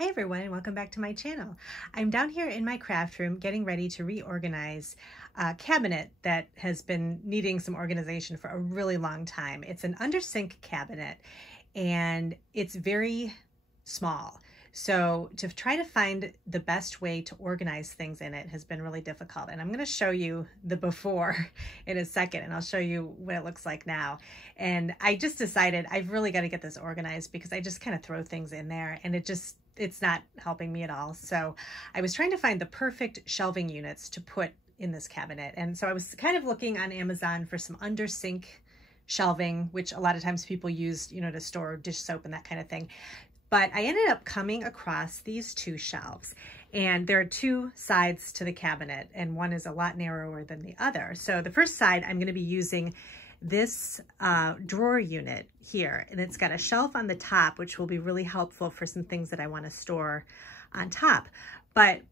Hi everyone, and welcome back to my channel. I'm down here in my craft room getting ready to reorganize a cabinet that has been needing some organization for a really long time. It's an under sink cabinet and it's very small. So to try to find the best way to organize things in it has been really difficult. And I'm going to show you the before in a second, and I'll show you what it looks like now. And I just decided I've really got to get this organized because I just kind of throw things in there and it's not helping me at all. So I was trying to find the perfect shelving units to put in this cabinet. And so I was kind of looking on Amazon for some under sink shelving, which a lot of times people use, you know, to store dish soap and that kind of thing. But I ended up coming across these two shelves, and there are two sides to the cabinet and one is a lot narrower than the other. So the first side, I'm going to be using this drawer unit here, and it's got a shelf on the top, which will be really helpful for some things that I want to store on top. But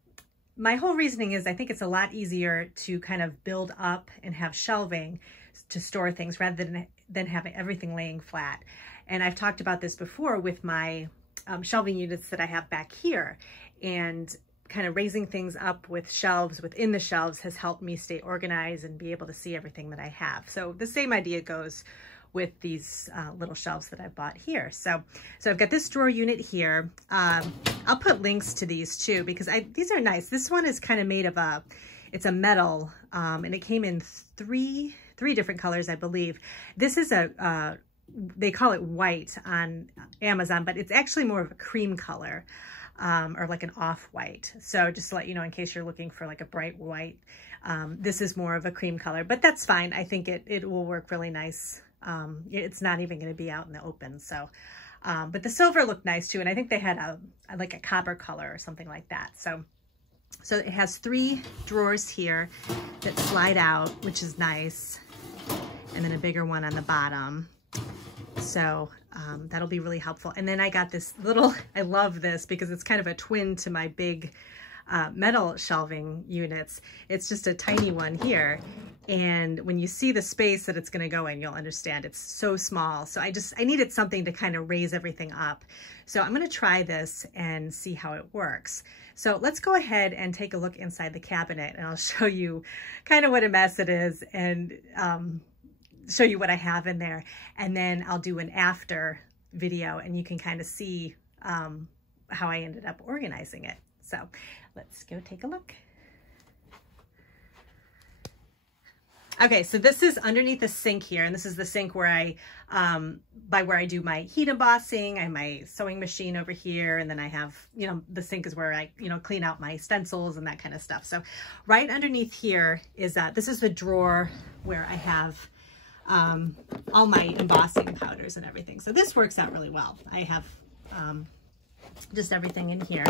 my whole reasoning is I think it's a lot easier to kind of build up and have shelving to store things rather than having everything laying flat. And I've talked about this before with my shelving units that I have back here, and kind of raising things up with shelves within the shelves has helped me stay organized and be able to see everything that I have. So the same idea goes with these little shelves that I bought here. So I've got this drawer unit here. I'll put links to these too, because these are nice. This one is kind of made of it's a metal, and it came in three different colors, I believe. This is they call it white on Amazon, but it's actually more of a cream color, or like an off-white. So just to let you know, in case you're looking for like a bright white, this is more of a cream color, but that's fine. I think it will work really nice. It's not even going to be out in the open. So, but the silver looked nice too. And I think they had like a copper color or something like that. So it has three drawers here that slide out, which is nice. And then a bigger one on the bottom. So that'll be really helpful. And then I got this little, I love this because it's kind of a twin to my big metal shelving units. It's just a tiny one here. And when you see the space that it's going to go in, you'll understand it's so small. So I needed something to kind of raise everything up. So I'm going to try this and see how it works. So let's go ahead and take a look inside the cabinet, and I'll show you kind of what a mess it is, and show you what I have in there. And then I'll do an after video and you can kind of see how I ended up organizing it. So let's go take a look. Okay, so this is underneath the sink here, and this is the sink where I do my heat embossing. I have my sewing machine over here, and then I have, you know, the sink is where I, you know, clean out my stencils and that kind of stuff. So right underneath here is this is the drawer where I have all my embossing powders and everything. So this works out really well. I have just everything in here.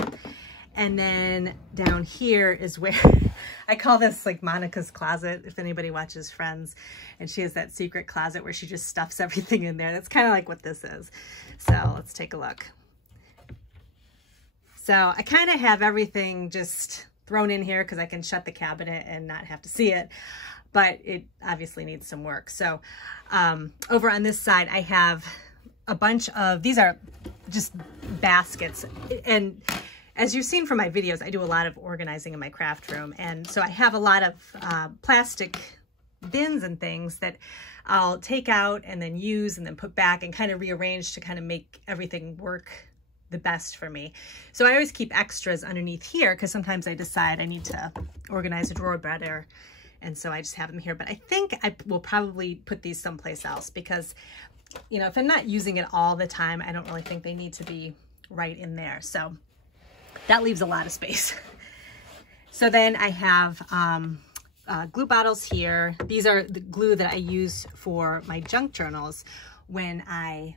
And then down here is where I call this like Monica's closet, if anybody watches Friends, and she has that secret closet where she just stuffs everything in there. That's kind of like what this is. So let's take a look. So I kind of have everything just thrown in here because I can shut the cabinet and not have to see it, but it obviously needs some work. So over on this side, I have a bunch of, these are just baskets. And as you've seen from my videos, I do a lot of organizing in my craft room. And so I have a lot of plastic bins and things that I'll take out and then use and then put back and kind of rearrange to kind of make everything work the best for me. So I always keep extras underneath here because sometimes I decide I need to organize a drawer better. And so I just have them here. But I think I will probably put these someplace else because, you know, if I'm not using it all the time, I don't really think they need to be right in there. So that leaves a lot of space. So then I have glue bottles here. These are the glue that I use for my junk journals when I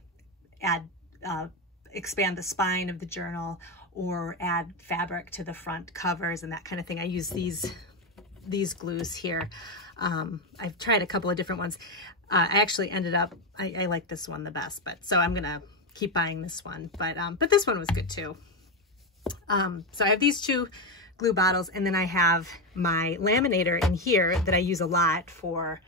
expand the spine of the journal or add fabric to the front covers and that kind of thing. I use these glues here. I've tried a couple of different ones. I actually ended up, I like this one the best, but so I'm gonna keep buying this one. But this one was good too. So I have these two glue bottles, and then I have my laminator in here that I use a lot for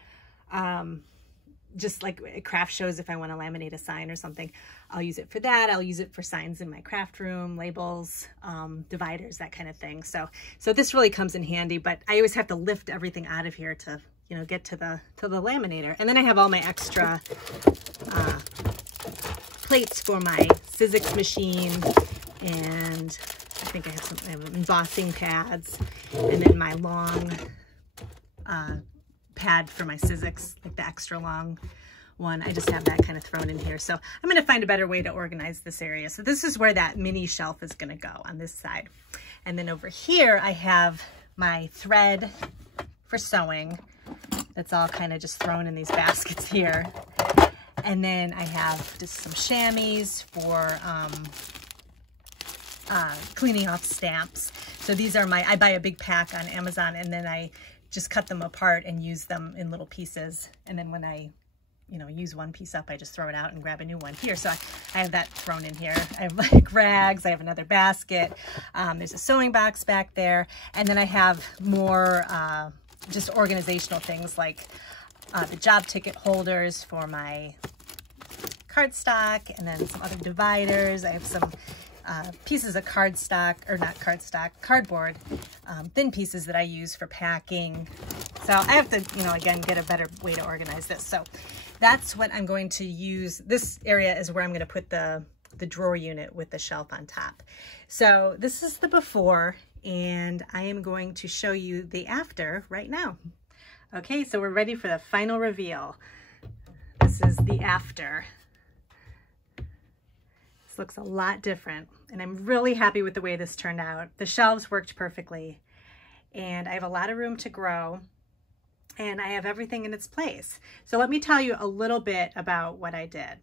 just like craft shows, if I want to laminate a sign or something, I'll use it for that. I'll use it for signs in my craft room, labels, dividers, that kind of thing. So this really comes in handy, but I always have to lift everything out of here to, you know, get to the laminator. And then I have all my extra plates for my Sizzix machine, and I think I have some embossing pads, and then my long pad for my Sizzix, like the extra long one. I just have that kind of thrown in here. So I'm going to find a better way to organize this area. So this is where that mini shelf is going to go, on this side. And then over here I have my thread for sewing. That's all kind of just thrown in these baskets here. And then I have just some chamois for cleaning off stamps. So these are I buy a big pack on Amazon, and then I just cut them apart and use them in little pieces. And then when I, you know, use one piece up, I just throw it out and grab a new one here. So I have that thrown in here. I have like rags, I have another basket. There's a sewing box back there. And then I have more just organizational things like the job ticket holders for my cardstock, and then some other dividers. I have some pieces of cardstock, or not cardstock, cardboard, thin pieces that I use for packing. So I have to, you know, again, get a better way to organize this. So that's what I'm going to use. This area is where I'm going to put the drawer unit with the shelf on top. So this is the before, and I am going to show you the after right now. Okay, so we're ready for the final reveal. This is the after. This looks a lot different, and I'm really happy with the way this turned out. The shelves worked perfectly, and I have a lot of room to grow, and I have everything in its place. So let me tell you a little bit about what I did.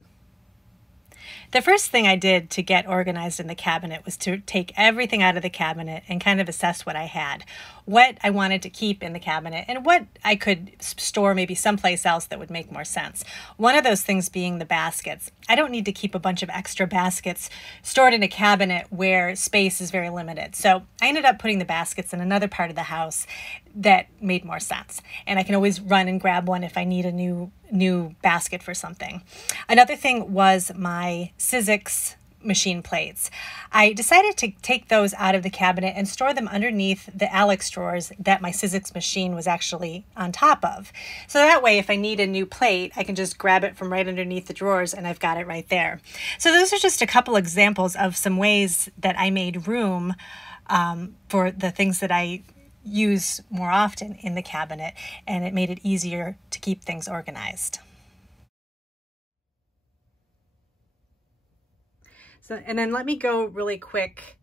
The first thing I did to get organized in the cabinet was to take everything out of the cabinet and kind of assess what I had, what I wanted to keep in the cabinet, and what I could store maybe someplace else that would make more sense. One of those things being the baskets. I don't need to keep a bunch of extra baskets stored in a cabinet where space is very limited. So I ended up putting the baskets in another part of the house that made more sense. And I can always run and grab one if I need a new basket for something. Another thing was my Sizzix machine plates. I decided to take those out of the cabinet and store them underneath the Alex drawers that my Sizzix machine was actually on top of. So that way, if I need a new plate, I can just grab it from right underneath the drawers and I've got it right there. So those are just a couple examples of some ways that I made room for the things that I use more often in the cabinet, and it made it easier to keep things organized. So, and then let me go really quick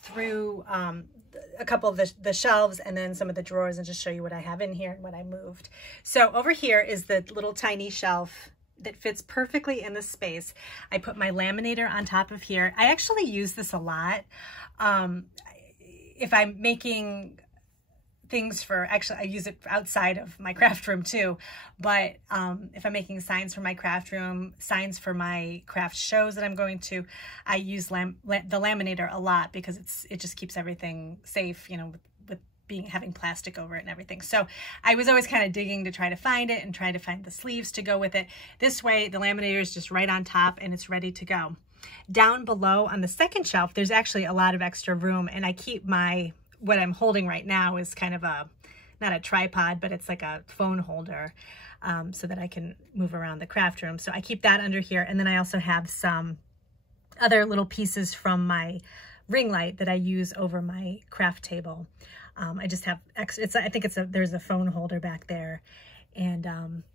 through a couple of the shelves and then some of the drawers, and just show you what I have in here and what I moved. So over here is the little tiny shelf that fits perfectly in this space. I put my laminator on top of here. I actually use this a lot. If I'm making things for, actually I use it outside of my craft room too, but if I'm making signs for my craft room, signs for my craft shows that I'm going to, I use the laminator a lot because it just keeps everything safe, you know, with having plastic over it and everything. So I was always kind of digging to try to find it and try to find the sleeves to go with it. This way the laminator is just right on top and it's ready to go. Down below on the second shelf, there's actually a lot of extra room, and I keep what I'm holding right now is kind of not a tripod, but it's like a phone holder, so that I can move around the craft room. So I keep that under here. And then I also have some other little pieces from my ring light that I use over my craft table. I just have extra, I think there's a phone holder back there. And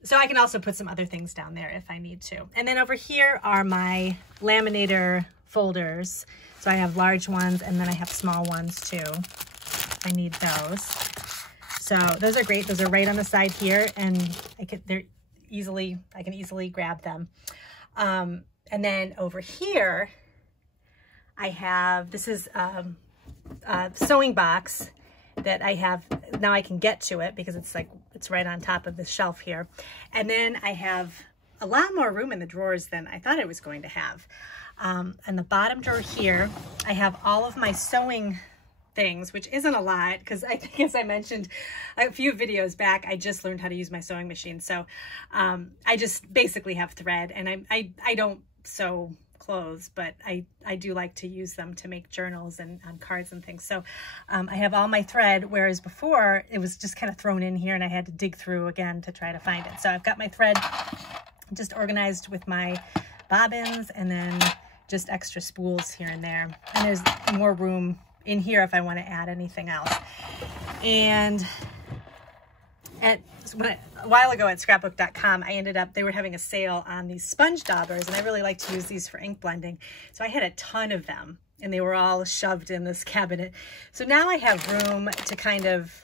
so I can also put some other things down there if I need to. And then over here are my Laminator folders. So I have large ones, and then I have small ones too. I need those. So those are great. Those are right on the side here, and I can easily grab them. And then over here, I have, this is a sewing box that I have, now I can get to it because it's right on top of the shelf here. And then I have a lot more room in the drawers than I thought I was going to have. On the bottom drawer here, I have all of my sewing things, which isn't a lot because I think, as I mentioned a few videos back, I just learned how to use my sewing machine. So I just basically have thread, and I don't sew clothes, but I do like to use them to make journals and on cards and things. So I have all my thread, whereas before it was just kind of thrown in here and I had to dig through again to try to find it. So I've got my thread just organized with my bobbins and then just extra spools here and there. And there's more room in here if I want to add anything else. And a while ago at scrapbook.com, they were having a sale on these sponge daubers, and I really like to use these for ink blending. So I had a ton of them, and they were all shoved in this cabinet. So now I have room to kind of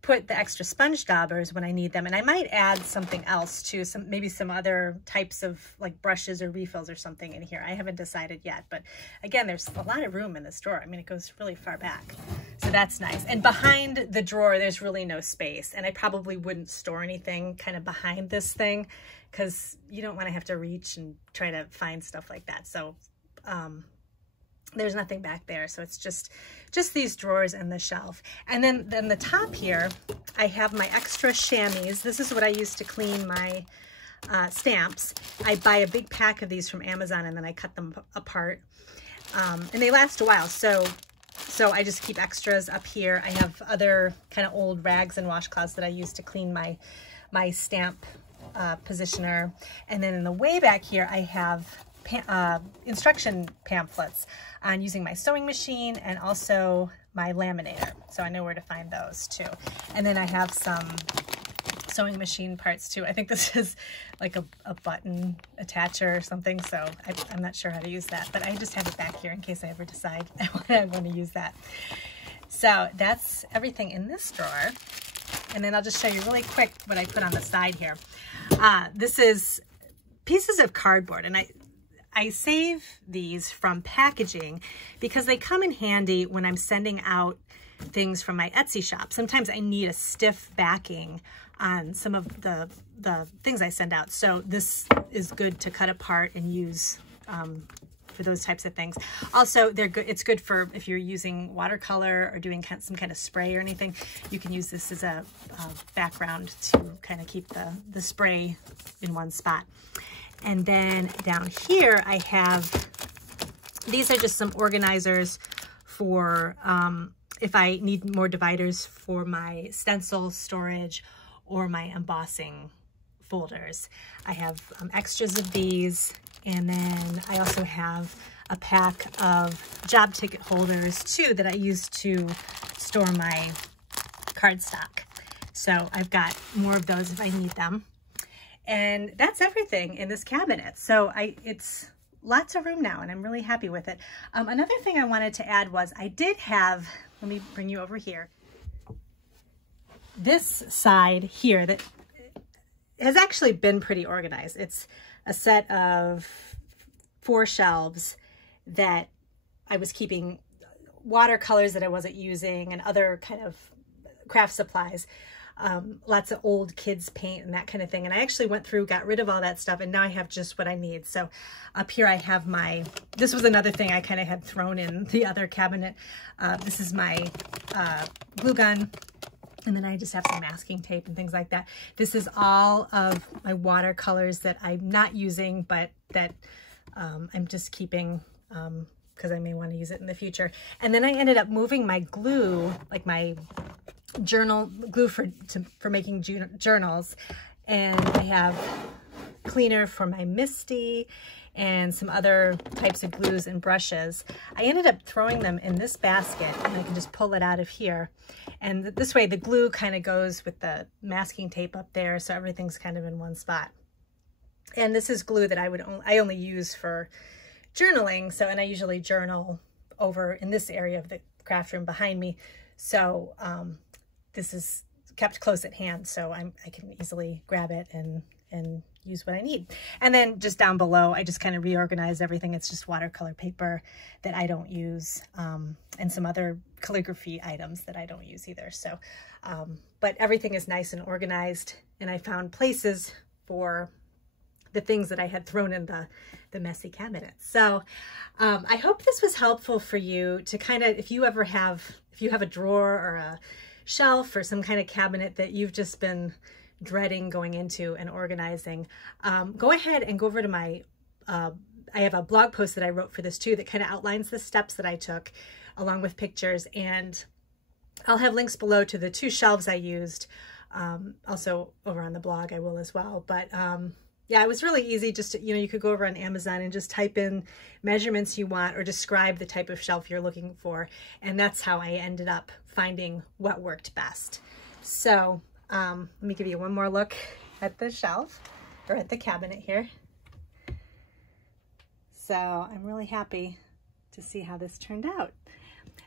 put the extra sponge daubers when I need them. And I might add something else too, maybe some other types of like brushes or refills or something in here. I haven't decided yet, but again, there's a lot of room in this drawer. I mean, it goes really far back. So that's nice. And behind the drawer, there's really no space. And I probably wouldn't store anything kind of behind this thing because you don't want to have to reach and try to find stuff like that. So, there's nothing back there. So it's just these drawers and the shelf. And then the top here, I have my extra chamois. This is what I use to clean my stamps. I buy a big pack of these from Amazon and then I cut them apart. And they last a while. So I just keep extras up here. I have other kind of old rags and washcloths that I use to clean my stamp positioner. And then in the way back here, I have instruction pamphlets on using my sewing machine and also my laminator. So I know where to find those too. And then I have some sewing machine parts too. I think this is like a button attacher or something. So I'm not sure how to use that, but I just have it back here in case I ever decide I want to use that. So that's everything in this drawer. And then I'll just show you really quick what I put on the side here. This is pieces of cardboard, and I save these from packaging because they come in handy when I'm sending out things from my Etsy shop. Sometimes I need a stiff backing on some of the things I send out. So this is good to cut apart and use for those types of things. Also, they're good. It's good for if you're using watercolor or doing some kind of spray or anything. You can use this as a background to kind of keep the spray in one spot. And then down here, I have, these are just some organizers for if I need more dividers for my stencil storage or my embossing folders. I have extras of these, and then I also have a pack of job ticket holders too that I use to store my cardstock. So I've got more of those if I need them. And that's everything in this cabinet. So it's lots of room now, and I'm really happy with it. Another thing I wanted to add was I did have, let me bring you over here, this side here that has actually been pretty organized. It's a set of 4 shelves that I was keeping watercolors that I wasn't using and other kind of craft supplies. Lots of old kids paint and that kind of thing. And I actually went through, got rid of all that stuff, and now I have just what I need. So up here I have this was another thing I kind of had thrown in the other cabinet. This is my glue gun. And then I just have some masking tape and things like that. This is all of my watercolors that I'm not using, but that I'm just keeping because I may want to use it in the future. And then I ended up moving my glue, like my journal glue for making journals, and I have cleaner for my Misty and some other types of glues and brushes. I ended up throwing them in this basket, and I can just pull it out of here, and this way the glue kind of goes with the masking tape up there, so everything's kind of in one spot. And this is glue that I only use for journaling. So, and I usually journal over in this area of the craft room behind me. So this is kept close at hand, so I can easily grab it and use what I need. And then just down below, I just kind of reorganized everything. It's just watercolor paper that I don't use, and some other calligraphy items that I don't use either. So, but everything is nice and organized, and I found places for the things that I had thrown in the messy cabinet. So I hope this was helpful for you to kind of, if you if you have a drawer or a shelf or some kind of cabinet that you've just been dreading going into and organizing, go ahead and go over to my, I have a blog post that I wrote for this too that kind of outlines the steps that I took along with pictures, and I'll have links below to the 2 shelves I used. Also over on the blog I will as well. But yeah, it was really easy. Just to, you could go over on Amazon and just type in measurements you want or describe the type of shelf you're looking for. And that's how I ended up finding what worked best. So let me give you one more look at the shelf, or at the cabinet here. So I'm really happy to see how this turned out.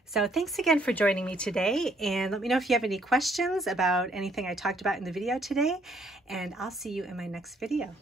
So thanks again for joining me today, and let me know if you have any questions about anything I talked about in the video today, and I'll see you in my next video.